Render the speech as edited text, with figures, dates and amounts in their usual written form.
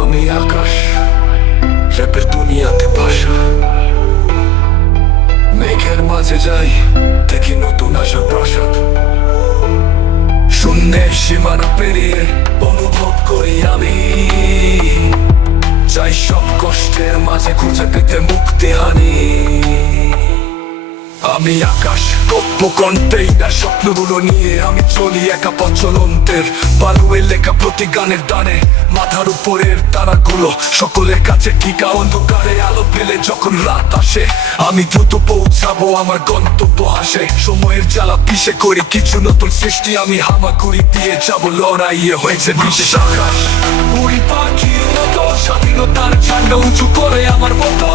আমি আকাশ, র্যাপের দুনিয়াতে ভাষা। মেঘের মাঝে যাই, দেখি নতুন আশার প্রাসাদ। শূন্যের সীমানা পেরিয়ে অনুভব করি আমি, চাই সব কষ্টের মাঝে খুঁজে পেতে মুক্তি হানি। আমি আকাশ, গপ্প কণ্ঠেই না স্বপ্নগুলো নিয়ে আমি চলি একা পথ চলন্তের বালুয়ে লেখা প্রতি গানের দানে। মাথার উপরের তারাগুলো সকলের কাছে টিকা, অন্ধকারে আলো পেলে যখন রাত আসে আমি দ্রুত পৌঁছাবো আমার গন্তব্য আসে। সময়ের জ্বালা পিষে করি কিছু নতুন সৃষ্টি, আমি হামাগুড়ি দিয়ে যাবো লড়াইয়ে হয়েছে বিশেষ। আকাশ উড়ি পাখির মতো স্বাধীনতার ঝান্ডা উঁচু করে আমার মতো,